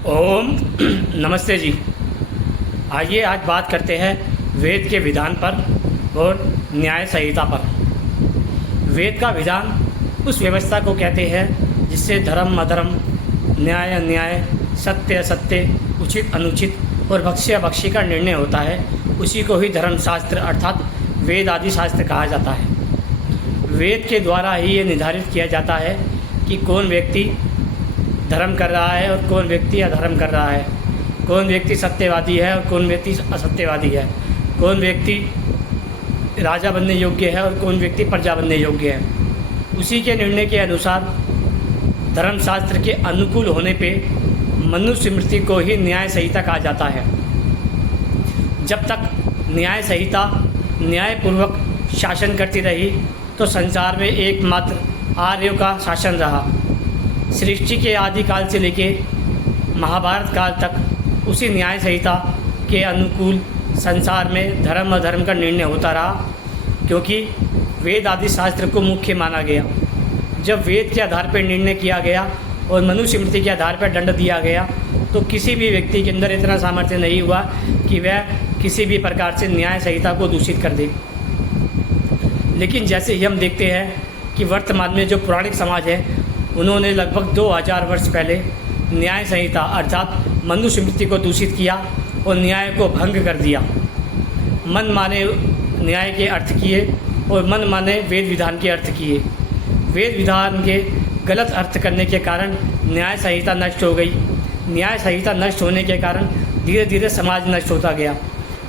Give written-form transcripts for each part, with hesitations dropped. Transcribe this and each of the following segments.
ओम नमस्ते जी। आइए आज बात करते हैं वेद के विधान पर और न्याय संहिता पर। वेद का विधान उस व्यवस्था को कहते हैं जिससे धर्म अधर्म, न्याय अन्याय, सत्य असत्य, उचित अनुचित और भक्ष्य अभक्ष्य का निर्णय होता है। उसी को ही धर्मशास्त्र अर्थात वेद आदि शास्त्र कहा जाता है। वेद के द्वारा ही ये निर्धारित किया जाता है कि कौन व्यक्ति धर्म कर रहा है और कौन व्यक्ति अधर्म कर रहा है, कौन व्यक्ति सत्यवादी है और कौन व्यक्ति असत्यवादी है, कौन व्यक्ति राजा बनने योग्य है और कौन व्यक्ति प्रजा बनने योग्य है। उसी के निर्णय के अनुसार धर्मशास्त्र के अनुकूल होने पे मनुस्मृति को ही न्याय संहिता कहा जाता है। जब तक न्याय संहिता न्यायपूर्वक शासन करती रही तो संसार में एकमात्र आर्यों का शासन रहा। सृष्टि के आदिकाल से लेके महाभारत काल तक उसी न्याय संहिता के अनुकूल संसार में धर्म अधर्म का निर्णय होता रहा, क्योंकि वेद आदि शास्त्र को मुख्य माना गया। जब वेद के आधार पर निर्णय किया गया और मनुस्मृति के आधार पर दंड दिया गया तो किसी भी व्यक्ति के अंदर इतना सामर्थ्य नहीं हुआ कि वह किसी भी प्रकार से न्याय संहिता को दूषित कर दे। लेकिन जैसे ही हम देखते हैं कि वर्तमान में जो पौराणिक समाज है उन्होंने लगभग 2000 वर्ष पहले न्याय संहिता अर्थात मनुस्मृति को दूषित किया और न्याय को भंग कर दिया। मन माने न्याय के अर्थ किए और मन माने वेद विधान के अर्थ किए। वेद विधान के गलत अर्थ करने के कारण न्याय संहिता नष्ट हो गई। न्याय संहिता नष्ट होने के कारण धीरे धीरे समाज नष्ट होता गया।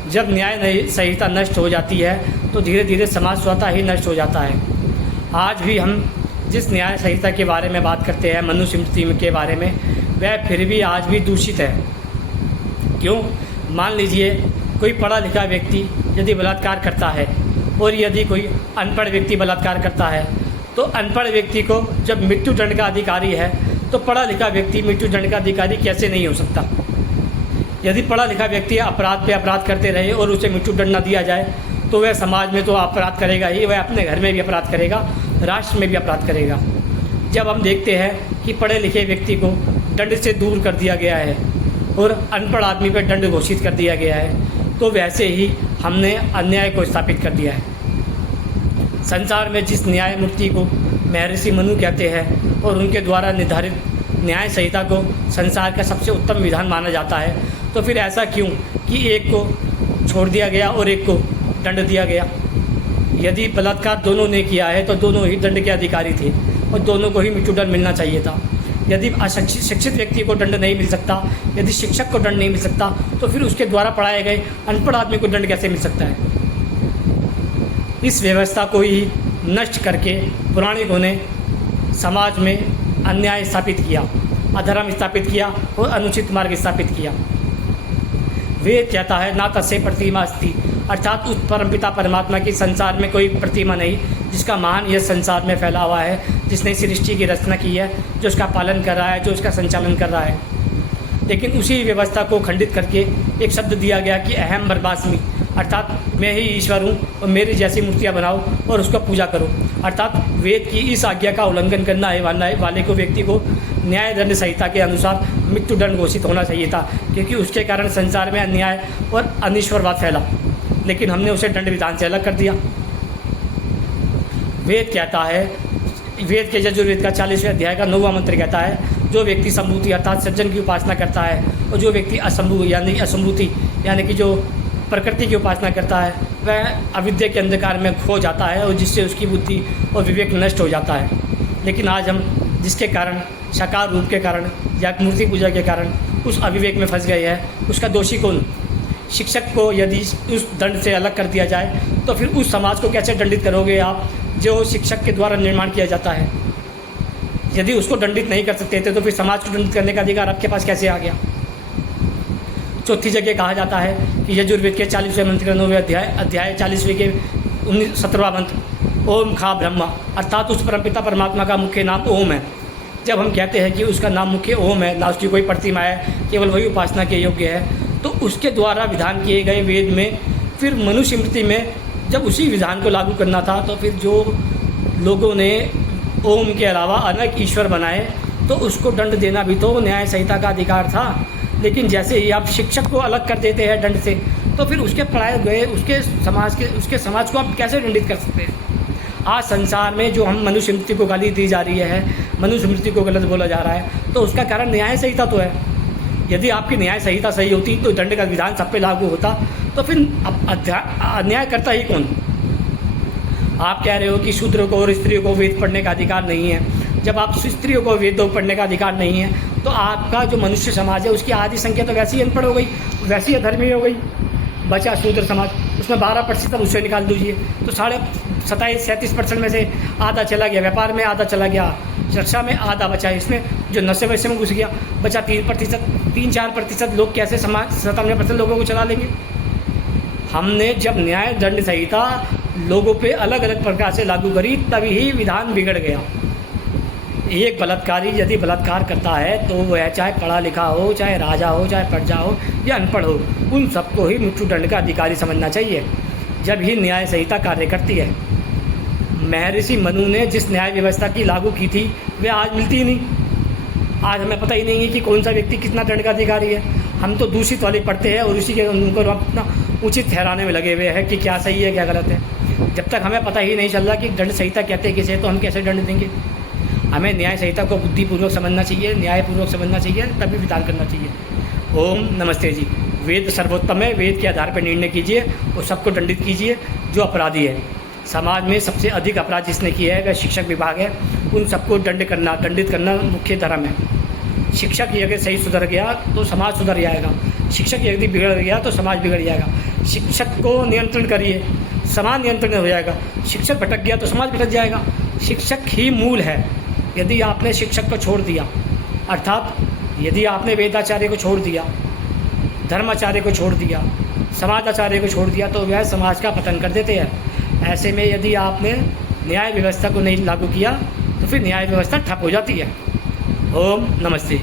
जब न्याय संहिता नष्ट हो जाती है तो धीरे धीरे समाज स्वतः ही नष्ट हो जाता है। आज भी हम जिस न्याय संहिता के बारे में बात करते हैं, मनुस्मृति के बारे में, वह फिर भी आज भी दूषित है। क्यों? मान लीजिए कोई पढ़ा लिखा व्यक्ति यदि बलात्कार करता है और यदि कोई अनपढ़ व्यक्ति बलात्कार करता है तो अनपढ़ व्यक्ति को जब मृत्यु दंड का अधिकारी है तो पढ़ा लिखा व्यक्ति मृत्यु दंड का अधिकारी कैसे नहीं हो सकता। यदि पढ़ा लिखा व्यक्ति अपराध पे अपराध करते रहे और उसे मृत्यु दंड न दिया जाए तो वह समाज में तो अपराध करेगा ही, वह अपने घर में भी अपराध करेगा, राष्ट्र में भी अपराध करेगा। जब हम देखते हैं कि पढ़े लिखे व्यक्ति को दंड से दूर कर दिया गया है और अनपढ़ आदमी पर दंड घोषित कर दिया गया है तो वैसे ही हमने अन्याय को स्थापित कर दिया है। संसार में जिस न्यायमूर्ति को महर्षि मनु कहते हैं और उनके द्वारा निर्धारित न्याय संहिता को संसार का सबसे उत्तम विधान माना जाता है, तो फिर ऐसा क्यों कि एक को छोड़ दिया गया और एक को दंड दिया गया। यदि बलात्कार दोनों ने किया है तो दोनों ही दंड के अधिकारी थे और दोनों को ही मृत्युदंड मिलना चाहिए था। यदि शिक्षित व्यक्ति को दंड नहीं मिल सकता, यदि शिक्षक को दंड नहीं मिल सकता, तो फिर उसके द्वारा पढ़ाए गए अनपढ़ आदमी को दंड कैसे मिल सकता है। इस व्यवस्था को ही नष्ट करके पुराणिकों ने समाज में अन्याय स्थापित किया, अधर्म स्थापित किया और अनुचित मार्ग स्थापित किया। वेद कहता है ना तस्य प्रतिमा अस्ति, अर्थात उस परमपिता परमात्मा की संसार में कोई प्रतिमा नहीं जिसका महान यह संसार में फैला हुआ है, जिसने सृष्टि की रचना की है, जो उसका पालन कर रहा है, जो उसका संचालन कर रहा है। लेकिन उसी व्यवस्था को खंडित करके एक शब्द दिया गया कि अहम ब्रह्मास्मि, अर्थात मैं ही ईश्वर हूँ और मेरी जैसी मूर्तियाँ बनाओ और उसका पूजा करो। अर्थात वेद की इस आज्ञा का उल्लंघन करना है वाले को व्यक्ति को न्याय दंड संहिता के अनुसार मृत्युदंड घोषित होना चाहिए था, क्योंकि उसके कारण संसार में अन्याय और अनिश्वरवाद फैला। लेकिन हमने उसे दंड विधान से अलग कर दिया। वेद कहता है, वेद के यजुर्वेद का 40वें अध्याय का 9वां मंत्र कहता है, जो व्यक्ति संभूति अर्थात सज्जन की उपासना करता है और जो व्यक्ति असंभू यानी असंभूति यानी कि जो प्रकृति की उपासना करता है वह अविद्या के अंधकार में खो जाता है और जिससे उसकी बुद्धि और विवेक नष्ट हो जाता है। लेकिन आज हम जिसके कारण साकार रूप के कारण या मूर्ति पूजा के कारण उस अविवेक में फंस गए हैं, उसका दोषी कौन? शिक्षक को यदि उस दंड से अलग कर दिया जाए तो फिर उस समाज को कैसे दंडित करोगे आप जो शिक्षक के द्वारा निर्माण किया जाता है। यदि उसको दंडित नहीं कर सकते थे तो फिर समाज को दंडित करने का अधिकार आपके पास कैसे आ गया। चौथी जगह कहा जाता है कि यजुर्वेद के 40वें मंत्र का 9वें अध्याय 40वें के 17वां मंत्र, ओम खा ब्रह्मा, अर्थात उस परमपिता परमात्मा का मुख्य नाम ओम है। जब हम कहते हैं कि उसका नाम मुख्य ओम है, ना उसकी कोई प्रतिमा है, केवल वही उपासना के योग्य है, तो उसके द्वारा विधान किए गए वेद में फिर मनुस्मृति में जब उसी विधान को लागू करना था तो फिर जो लोगों ने ओम के अलावा अनेक ईश्वर बनाए तो उसको दंड देना भी तो न्याय संहिता का अधिकार था। लेकिन जैसे ही आप शिक्षक को अलग कर देते हैं दंड से, तो फिर उसके पढ़ाए गए उसके समाज को आप कैसे दंडित कर सकते हैं? आज संसार में जो हम मनुस्मृति को गाली दी जा रही है, मनुस्मृति को गलत बोला जा रहा है, तो उसका कारण न्याय संहिता तो है। यदि आपकी न्याय संहिता सही होती तो दंड का विधान सब पे लागू होता, तो फिर अन्याय करता ही कौन? आप कह रहे हो कि शूद्र को और स्त्रियों को वेद पढ़ने का अधिकार नहीं है। जब आप स्त्रियों को वेद पढ़ने का अधिकार नहीं है, तो आपका जो मनुष्य समाज है उसकी आधी संख्या तो वैसी ही अनपढ़ हो गई, वैसी अधर्मी हो गई। बचा शूद्र समाज, उसमें 12% उससे निकाल दीजिए, तो 37% में से आधा चला गया व्यापार में, आधा चला गया शिक्षा में, आधा बचा इसमें जो नशे वैसे में घुस गया। बचा 3-4% लोग कैसे समाज 97% लोगों को चला लेंगे? हमने जब न्याय दंड संहिता लोगों पे अलग अलग प्रकार से लागू करी, तभी ही विधान बिगड़ गया। एक बलात्कारी यदि बलात्कार करता है तो वह चाहे पढ़ा लिखा हो, चाहे राजा हो, चाहे प्रजा हो या अनपढ़ हो, उन सबको ही मृत्यु दंड का अधिकारी समझना चाहिए। जब ही न्याय संहिता कार्य करती है। महर्षि मनु ने जिस न्याय व्यवस्था की लागू की थी वह आज मिलती ही नहीं। आज हमें पता ही नहीं है कि कौन सा व्यक्ति कितना दंड का अधिकारी है। हम तो दूषित वाली पढ़ते हैं और उसी के उनको अपना उचित ठहराने में लगे हुए हैं कि क्या सही है क्या गलत है। जब तक हमें पता ही नहीं चल रहा कि दंड संहिता कहते हैं किसे, तो हम कैसे दंड देंगे? हमें न्याय संहिता को बुद्धिपूर्वक समझना चाहिए, न्यायपूर्वक समझना चाहिए, तभी विधान करना चाहिए। ओम नमस्ते जी। वेद सर्वोत्तम है, वेद के आधार पर निर्णय कीजिए और सबको दंडित कीजिए जो अपराधी है। समाज में सबसे अधिक अपराध जिसने किया है वह शिक्षक विभाग है। उन सबको दंडित करना मुख्य धर्म है। शिक्षक यदि सही सुधर गया तो समाज सुधर जाएगा, शिक्षक यदि बिगड़ गया तो समाज बिगड़ जाएगा। शिक्षक को नियंत्रण करिए, समाज नियंत्रण हो जाएगा। शिक्षक भटक गया तो समाज भटक जाएगा। शिक्षक ही मूल है। यदि आपने शिक्षक को छोड़ दिया, अर्थात यदि आपने वेदाचार्य को छोड़ दिया, धर्माचार्य को छोड़ दिया, समाजाचार्य को छोड़ दिया, तो वह समाज का पतन कर देते हैं। ऐसे में यदि आपने न्याय व्यवस्था को नहीं लागू किया तो फिर न्याय व्यवस्था ठप हो जाती है। ओम नमस्ते।